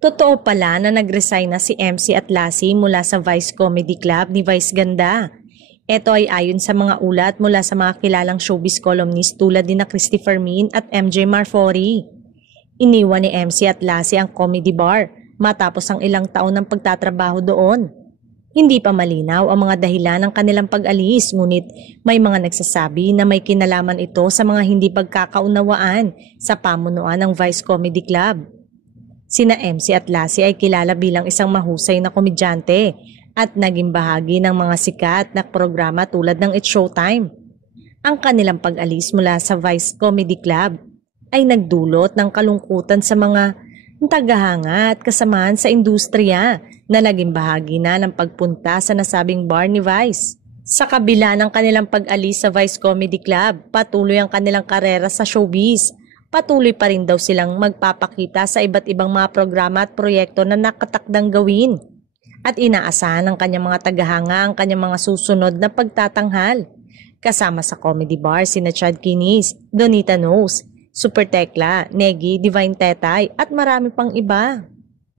Totoo pala na nag-resign na si MC at Lassie mula sa Vice Comedy Club ni Vice Ganda. Ito ay ayon sa mga ulat mula sa mga kilalang showbiz columnist tulad ni na Christy Fermin at MJ Marfori. Iniwan ni MC at Lassie ang comedy bar matapos ang ilang taon ng pagtatrabaho doon. Hindi pa malinaw ang mga dahilan ng kanilang pag-alis, ngunit may mga nagsasabi na may kinalaman ito sa mga hindi pagkakaunawaan sa pamunuan ng Vice Comedy Club. Sina MC at Lassie ay kilala bilang isang mahusay na komedyante at naging bahagi ng mga sikat na programa tulad ng It's Showtime. Ang kanilang pag-alis mula sa Vice Comedy Club ay nagdulot ng kalungkutan sa mga tagahanga at kasamahan sa industriya na naging bahagi na ng pagpunta sa nasabing bar ni Vice. Sa kabila ng kanilang pag-alis sa Vice Comedy Club, patuloy ang kanilang karera sa showbiz. Patuloy pa rin daw silang magpapakita sa iba't ibang mga programa at proyekto na nakatakdang gawin. At inaasahan ng kanyang mga tagahanga ang kanyang mga susunod na pagtatanghal. Kasama sa comedy bar sina Chad Kinis, Donita Knows, Super Tekla, Negi, Divine Tetay at marami pang iba.